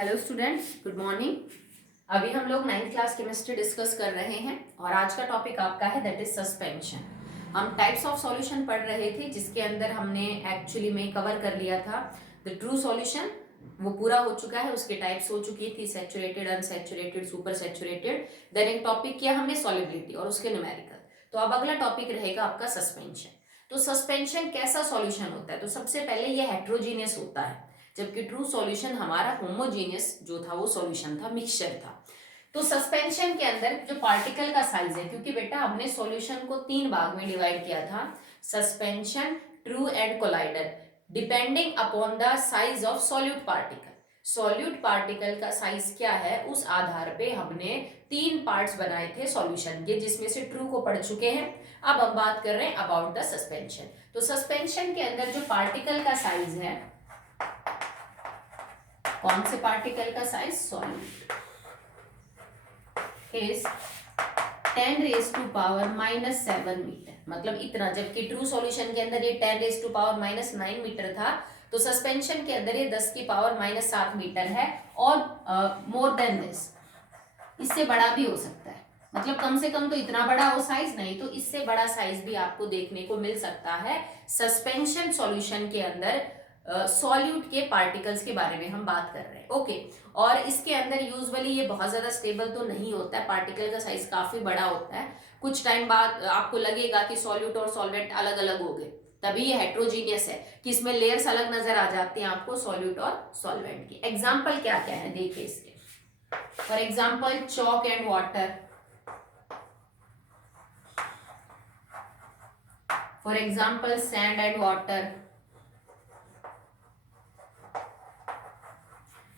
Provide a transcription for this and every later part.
Hello students, good morning. अभी हम लोग 9th क्लास केमिस्ट्री डिस्कस कर रहे हैं और आज का टॉपिक आपका है दैट इज सस्पेंशन। हम टाइप्स ऑफ सॉल्यूशन पढ़ रहे थे जिसके अंदर हमने एक्चुअली में कवर कर लिया था द ट्रू सॉल्यूशन, वो पूरा हो चुका है। उसके टाइप्स हो चुकी थी saturated, unsaturated, super saturated. Then एक टॉपिक किया हमने सॉलिबिलिटी और उसके न्यूमेरिकल। तो अब अगला टॉपिक रहेगा आपका सस्पेंशन। तो सस्पेंशन कैसा सॉल्यूशन होता है? तो सबसे पहले ये हेट्रोजीनियस होता है, जबकि ट्रू सॉल्यूशन हमारा होमोजीनियस जो था वो सॉल्यूशन था, मिक्सचर था। तो सस्पेंशन के अंदर जो पार्टिकल का साइज है, क्योंकि बेटा हमने सॉल्यूशन को 3 भाग में डिवाइड किया था, suspension, true and collider, depending upon the size of solute particle. Solute particle का साइज क्या है उस आधार पे हमने 3 पार्ट्स बनाए थे सॉल्यूशन के, जिसमें से ट्रू को पढ़ चुके हैं। अब हम बात कर रहे हैं अबाउट द सस्पेंशन। तो सस्पेंशन के अंदर जो पार्टिकल का साइज है, कौन से पार्टिकल का साइज? सॉल्यूट इज 10⁻⁻7 मीटर, मतलब इतना। जबकि ट्रू सॉल्यूशन के अंदर ये 10⁻⁻9 मीटर था, तो सस्पेंशन के अंदर ये 10⁻⁻7 मीटर है। और मोर देन दिस, इससे बड़ा भी हो सकता है, मतलब कम से कम तो इतना बड़ा हो साइज, नहीं तो इससे बड़ा साइज भी आपको देखने को मिल सकता है सस्पेंशन सॉल्यूशन के अंदर। सॉल्यूट के पार्टिकल्स के बारे में हम बात कर रहे हैं, ओके। और इसके अंदर यूजुअली ये बहुत ज्यादा स्टेबल तो नहीं होता है, पार्टिकल का साइज काफी बड़ा होता है। कुछ टाइम बाद आपको लगेगा कि सॉल्यूट और सॉल्वेंट अलग अलग हो गए, तभी ये हेट्रोजीनियस है कि इसमें लेयर्स अलग नजर आ जाती हैं आपको सॉल्यूट और सॉल्वेंट की। एग्जाम्पल क्या क्या है देखिए इसके। For example chalk and water, for example sand and water,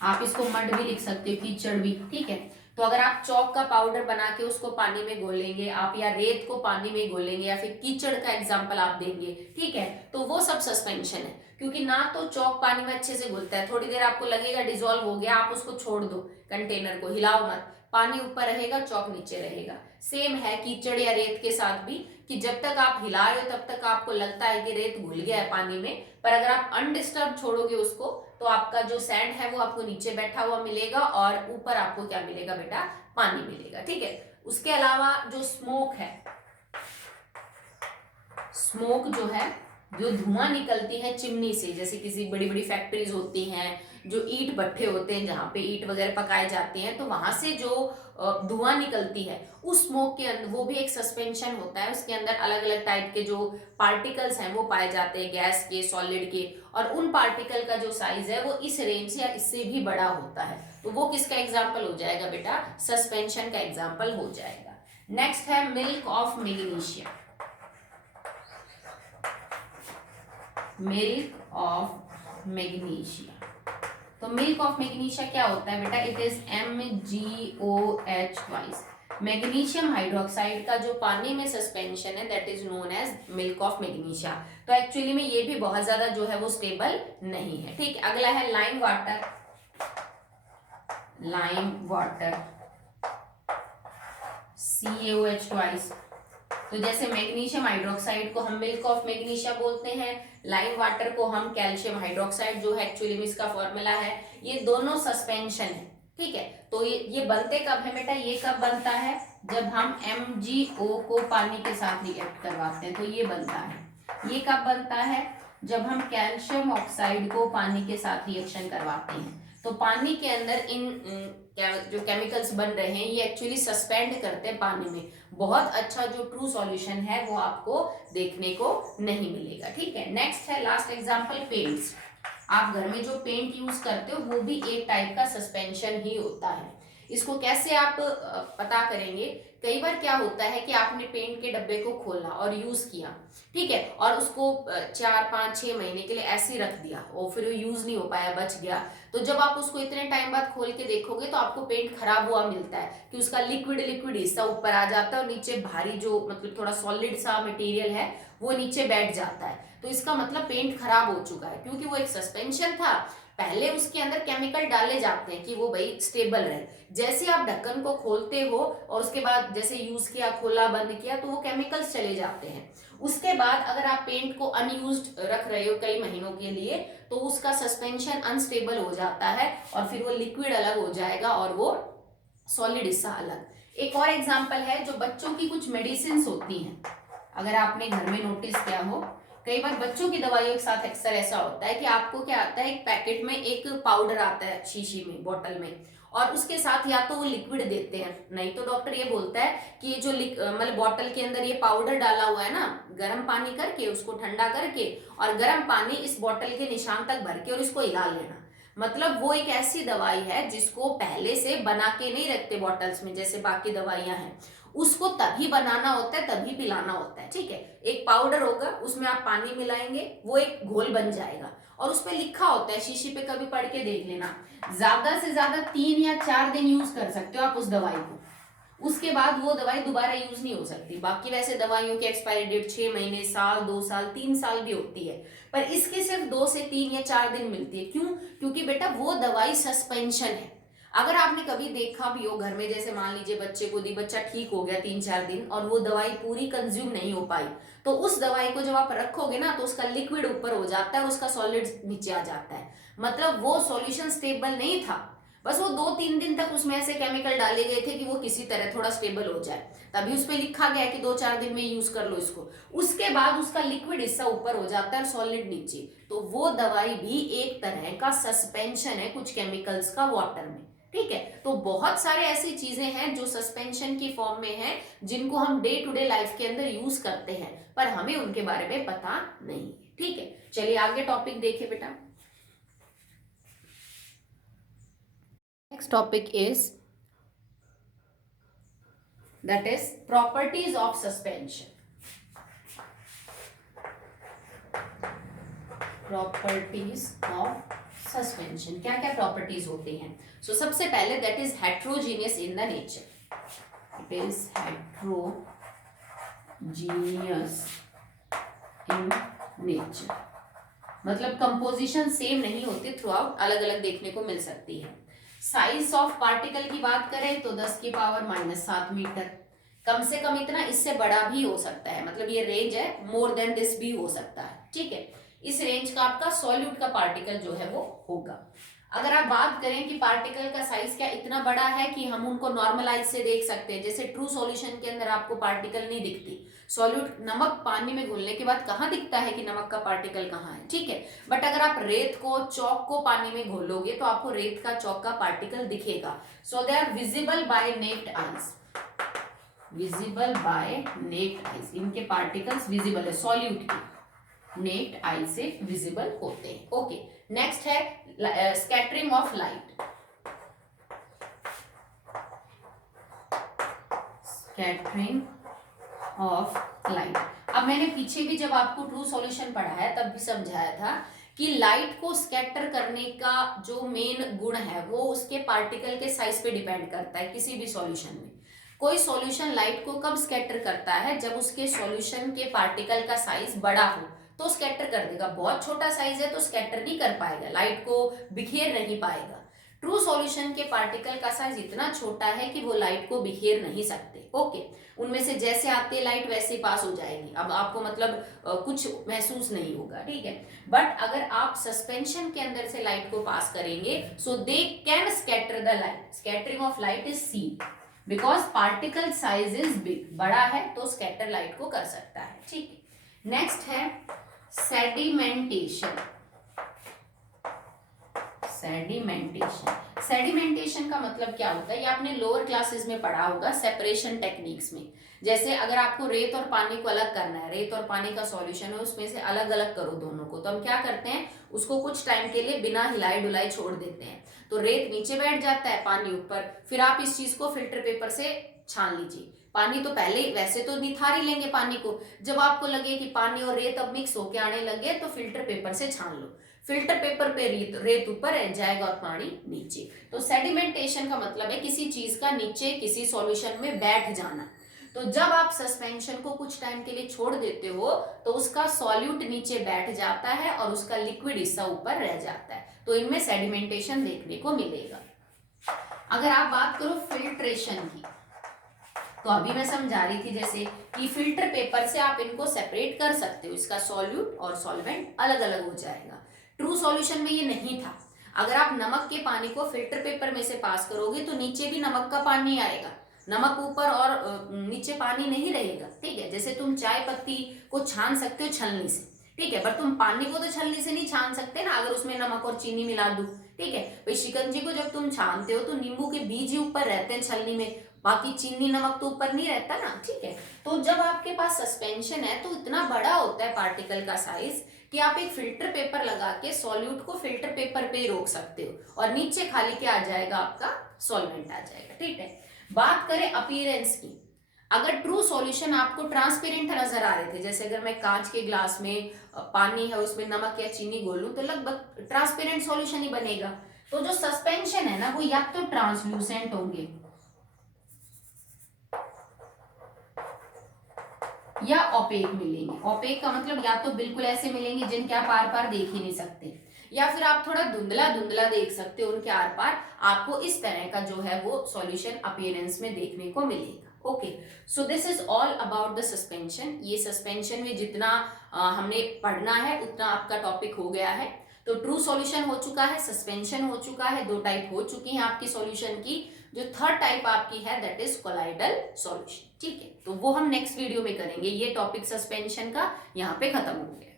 आप इसको मड भी लिख सकते हो, कीचड़ भी, ठीक है। तो अगर आप चौक का पाउडर बना के उसको पानी में घोलेंगे आप, या रेत को पानी में घोलेंगे, या फिर कीचड़ का एग्जांपल आप देंगे, ठीक है, तो वो सब सस्पेंशन है। क्योंकि ना तो चौक पानी में अच्छे से घुलता है, थोड़ी देर आपको लगेगा डिजोल्व हो गया, आप उसको छोड़ दो, कंटेनर को हिलाओ मत, पानी ऊपर रहेगा चौक नीचे रहेगा। सेम है कीचड़ या रेत के साथ भी, कि जब तक आप हिला रहे हो तब तक आपको लगता है कि रेत घुल गया है पानी में, पर अगर आप अनडिस्टर्ब छोड़ोगे उसको तो आपका जो सैंड है वो आपको नीचे बैठा हुआ मिलेगा और ऊपर आपको क्या मिलेगा बेटा? पानी मिलेगा, ठीक है। उसके अलावा जो स्मोक है, स्मोक जो है, जो धुआं निकलती है चिमनी से, जैसे किसी बड़ी बड़ी फैक्ट्रीज होती हैं, जो ईंट भट्ठे होते हैं जहां पे ईंट वगैरह पकाए जाते हैं, तो वहां से जो धुआं निकलती है उस स्मोक के अंदर, वो भी एक सस्पेंशन होता है। उसके अंदर अलग अलग टाइप के जो पार्टिकल्स हैं वो पाए जाते हैं, गैस के, सॉलिड के, और उन पार्टिकल का जो साइज है वो इस रेंज या इससे भी बड़ा होता है। तो वो किसका एग्जाम्पल हो जाएगा बेटा? सस्पेंशन का एग्जाम्पल हो जाएगा। नेक्स्ट है milk of magnesia. Milk of magnesia, तो मिल्क ऑफ मैग्नीशिया क्या होता है बेटा? It is MgOH2। Magnesium hydroxide का जो पानी में सस्पेंशन है that is known as milk of magnesia. तो एक्चुअली में ये भी बहुत ज्यादा जो है वो स्टेबल नहीं है, ठीक है। अगला है lime water. Lime water CaOH2। तो जैसे मैग्नीशियम हाइड्रोक्साइड को हम मिल्क ऑफ मैग्नीशिया बोलते हैं, लाइम वाटर को हम कैल्शियम हाइड्रोक्साइड, जो है एक्चुअली में इसका फॉर्मूला है, ये दोनों सस्पेंशन है, ठीक है। तो ये बनते कब है बेटा? ये कब बनता है? जब हम MgO को पानी के साथ रिएक्ट करवाते हैं, तो ये बनता है। ये कब बनता है? जब हम कैल्शियम ऑक्साइड को पानी के साथ रिएक्शन करवाते हैं। तो पानी के अंदर इन जो केमिकल्स बन रहे हैं ये एक्चुअली सस्पेंड करते हैं पानी में। बहुत अच्छा जो ट्रू सॉल्यूशन है वो आपको देखने को नहीं मिलेगा, ठीक है। नेक्स्ट है लास्ट एग्जांपल पेंट्स। आप घर में जो पेंट यूज करते हो वो भी एक टाइप का सस्पेंशन ही होता है। इसको कैसे आप पता करेंगे? कई बार क्या होता है कि आपने पेंट के डब्बे को खोला और यूज किया, ठीक है, और उसको 4 5 6 महीने के लिए ऐसे ही रख दिया और फिर वो यूज नहीं हो पाया, बच गया। तो जब आप उसको इतने टाइम बाद खोल के देखोगे तो आपको पेंट खराब हुआ मिलता है, कि उसका लिक्विड लिक्विड हिस्सा ऊपर आ जाता है और नीचे भारी जो मतलब थोड़ा सॉलिड सा मटेरियल है वो नीचे बैठ जाता है। तो इसका मतलब पेंट खराब हो चुका है, क्योंकि वो एक सस्पेंशन था, पहले उसके अंदर केमिकल डाले जाते हैं कि वो भाई स्टेबल रहे। जैसे आप ढक्कन को खोलते हो और उसके बाद जैसे यूज किया, खोला, बंद किया, तो वो केमिकल्स चले जाते हैं। उसके बाद अगर आप पेंट को अनयूज्ड रख रहे हो कई महीनों के लिए तो उसका सस्पेंशन अनस्टेबल हो जाता है और फिर वो लिक्विड अलग हो जाएगा और वो सॉलिड हिस्सा अलग। एक और एग्जांपल है, जो बच्चों की कुछ मेडिसिन होती हैं, अगर आपने घर में नोटिस किया हो, कई बार बच्चों की दवाइयों के साथ अक्सर ऐसा होता है कि आपको क्या आता है, एक पैकेट में एक पाउडर आता है शीशी में, बोतल में, और उसके साथ या तो वो लिक्विड देते हैं, नहीं तो डॉक्टर ये बोलता है कि ये जो मतलब बोतल के अंदर ये पाउडर डाला हुआ है ना, गर्म पानी करके उसको ठंडा करके और गर्म पानी इस बोतल के निशान तक भर के और इसको हिला लेना। मतलब वो एक ऐसी दवाई है जिसको पहले से बना के नहीं रखते बॉटल्स में जैसे बाकी दवाइयां हैं, उसको तभी बनाना होता है, तभी पिलाना होता है। ठीक है, एक पाउडर होगा, उसमें आप पानी मिलाएंगे, वो एक घोल बन जाएगा और उस पर लिखा होता है, शीशी पे कभी पढ़ के देख लेना, ज्यादा से ज्यादा 3 या 4 दिन यूज कर सकते हो आप उस दवाई को, उसके बाद वो दवाई दोबारा यूज नहीं हो सकती। बाकी वैसे दवाइयों की एक्सपायरी डेट 6 महीने, साल, 2 साल, 3 साल भी होती है, पर इसके सिर्फ 2 से 3 या 4 दिन मिलती है। क्यों? क्योंकि बेटा वो दवाई सस्पेंशन है। अगर आपने कभी देखा भी हो घर में, जैसे मान लीजिए बच्चे को दी, बच्चा ठीक हो गया 3-4 दिन और वो दवाई पूरी कंज्यूम नहीं हो पाई, तो उस दवाई को जब आप रखोगे ना तो उसका लिक्विड ऊपर हो जाता है और उसका सॉलिड नीचे आ जाता है। मतलब वो सॉल्यूशन स्टेबल नहीं था, बस वो 2-3 दिन तक उसमें ऐसे केमिकल डाले गए थे कि वो किसी तरह थोड़ा स्टेबल हो जाए, तभी उस पर लिखा गया कि 2-4 दिन में यूज कर लो इसको। उसके बाद उसका लिक्विड हिस्सा ऊपर हो जाता है और सॉलिड नीचे, तो वो दवाई भी एक तरह का सस्पेंशन है कुछ केमिकल्स का वाटर में। ठीक है, तो बहुत सारे ऐसी चीजें हैं जो सस्पेंशन की फॉर्म में है, जिनको हम डे टू डे लाइफ के अंदर यूज करते हैं, पर हमें उनके बारे में पता नहीं। ठीक है, चलिए आगे टॉपिक देखिए बेटा। Next topic is that is properties of suspension. Properties of suspension, क्या क्या प्रॉपर्टीज होती हैं? सो सबसे पहले that is heterogeneous in the nature. It is heterogeneous in nature. मतलब कंपोजिशन सेम नहीं होती थ्रू आउट, अलग अलग देखने को मिल सकती है। साइज ऑफ पार्टिकल की बात करें तो 10⁻⁷ मीटर, कम से कम इतना, इससे बड़ा भी हो सकता है, मतलब ये रेंज है, मोर देन दिस भी हो सकता है। ठीक है, इस रेंज का आपका सॉल्यूट का पार्टिकल जो है वो होगा। अगर आप बात करें कि पार्टिकल का साइज क्या इतना बड़ा है कि हम उनको नॉर्मलाइज से देख सकते हैं, जैसे ट्रू सॉल्यूशन के अंदर आपको पार्टिकल नहीं दिखती, सॉल्यूट नमक पानी में घुलने के बाद कहाँ दिखता है कि नमक का पार्टिकल कहाँ है। ठीक है, बट अगर आप रेत को, चौक को पानी में घोलोगे तो आपको रेत का, चौक का पार्टिकल दिखेगा। So they are visible by naked eyes, visible by naked eyes, इनके पार्टिकल्स विजिबल है, सॉल्यूट की नेक्ड आई से विजिबल होते हैं। ओके, नेक्स्ट है scattering of light. Scattering of light, अब मैंने पीछे भी जब आपको ट्रू सॉल्यूशन पढ़ाया तब भी समझाया था कि लाइट को स्कैटर करने का जो मेन गुण है वो उसके पार्टिकल के साइज पे डिपेंड करता है। किसी भी सॉल्यूशन में कोई सॉल्यूशन लाइट को कब स्कैटर करता है, जब उसके सॉल्यूशन के पार्टिकल का साइज बड़ा हो तो स्कैटर कर देगा। बहुत छोटा साइज है तो स्कैटर नहीं कर पाएगा, लाइट को बिखेर नहीं पाएगा। ट्रू सॉल्यूशन के पार्टिकल का साइज इतना छोटा है कि वो लाइट को बिखेर नहीं सकते। ओके, उनमें से जैसे आती है लाइट वैसे ही पास हो जाएगी, अब आपको मतलब कुछ महसूस नहीं होगा। ठीक है, बट अगर आप सस्पेंशन के अंदर से लाइट को पास करेंगे so they can scatter the light. Scattering of light is see because particle size is big, बड़ा है तो स्कैटर लाइट को कर सकता है। ठीक है, नेक्स्ट है सेडिमेंटेशन। सेडिमेंटेशन, सेडिमेंटेशन का मतलब क्या होता है, ये आपने लोअर क्लासेस में पढ़ा होगा सेपरेशन टेक्निक्स में। जैसे अगर आपको रेत और पानी को अलग करना है, रेत और पानी का सॉल्यूशन है, उसमें से अलग अलग करो दोनों को, तो हम क्या करते हैं, उसको कुछ टाइम के लिए बिना हिलाए डुलाए छोड़ देते हैं, तो रेत नीचे बैठ जाता है, पानी ऊपर। फिर आप इस चीज को फिल्टर पेपर से छान लीजिए। पानी तो पहले वैसे तो निथार ही लेंगे पानी को, जब आपको लगे कि पानी और रेत अब मिक्स होके आने लगे तो फिल्टर पेपर से छान लो। फिल्टर पेपर पे रेत ऊपर रह जाएगा और पानी नीचे। तो सेडिमेंटेशन का मतलब है किसी चीज का नीचे किसी सॉल्यूशन में बैठ जाना। तो जब आप सस्पेंशन को कुछ टाइम के लिए छोड़ देते हो तो उसका सॉल्यूट नीचे बैठ जाता है और उसका लिक्विड हिस्सा ऊपर रह जाता है, तो इनमें सेडिमेंटेशन देखने को मिलेगा। अगर आप बात करो फिल्ट्रेशन की, तो अभी मैं समझा रही थी जैसे कि फिल्टर पेपर से आप इनको सेपरेट कर सकते हो, इसका सॉल्यूट और सॉल्वेंट अलग अलग हो जाएगा। ट्रू सॉल्यूशन में ये नहीं था। अगर आप नमक के पानी को फिल्टर पेपर में से पास करोगे तो नीचे भी नमक का पानी आएगा, नमक ऊपर और नीचे पानी नहीं रहेगा, ठीक है। जैसे तुम चाय पत्ती को छान सकते हो छलनी से, ठीक है, पर तुम पानी को तो छलनी से नहीं छान सकते ना, अगर उसमें नमक और चीनी मिला दूं, ठीक है। भाई शिकंजी को जब तुम छानते हो तो नींबू के बीज ही ऊपर रहते हैं छलनी में, बाकी चीनी नमक तो ऊपर नहीं रहता ना, ठीक है। तो जब आपके पास सस्पेंशन है तो इतना बड़ा होता है पार्टिकल का साइज कि आप एक फिल्टर पेपर लगा के सॉल्यूट को फिल्टर पेपर पे ही रोक सकते हो और नीचे खाली क्या आ जाएगा, आपका सॉल्वेंट आ जाएगा, ठीक है। बात करें अपीयरेंस की, अगर ट्रू सॉल्यूशन आपको ट्रांसपेरेंट नजर आ रहे थे, जैसे अगर मैं कांच के ग्लास में पानी है उसमें नमक या चीनी घोलूं तो लगभग ट्रांसपेरेंट सॉल्यूशन ही बनेगा। तो जो सस्पेंशन है ना वो या तो ट्रांसल्यूसेंट होंगे या ओपेक मिलेंगे। ओपेक का मतलब या तो बिल्कुल ऐसे मिलेंगे जिनके आप आर पार देख ही नहीं सकते, या फिर आप थोड़ा धुंधला धुंधला देख सकते हो उनके आर पार, आपको इस तरह का जो है वो सॉल्यूशन अपीयरेंस में देखने को मिलेगा। Okay, so this is all about the suspension. ये सस्पेंशन में जितना हमने पढ़ना है उतना आपका टॉपिक हो गया है। तो ट्रू सॉल्यूशन हो चुका है, सस्पेंशन हो चुका है, दो टाइप हो चुकी हैं आपकी सॉल्यूशन की। जो थर्ड टाइप आपकी है दैट इज कोलाइडल सॉल्यूशन, ठीक है। तो वो हम नेक्स्ट वीडियो में करेंगे। ये टॉपिक सस्पेंशन का यहाँ पे खत्म हो गया।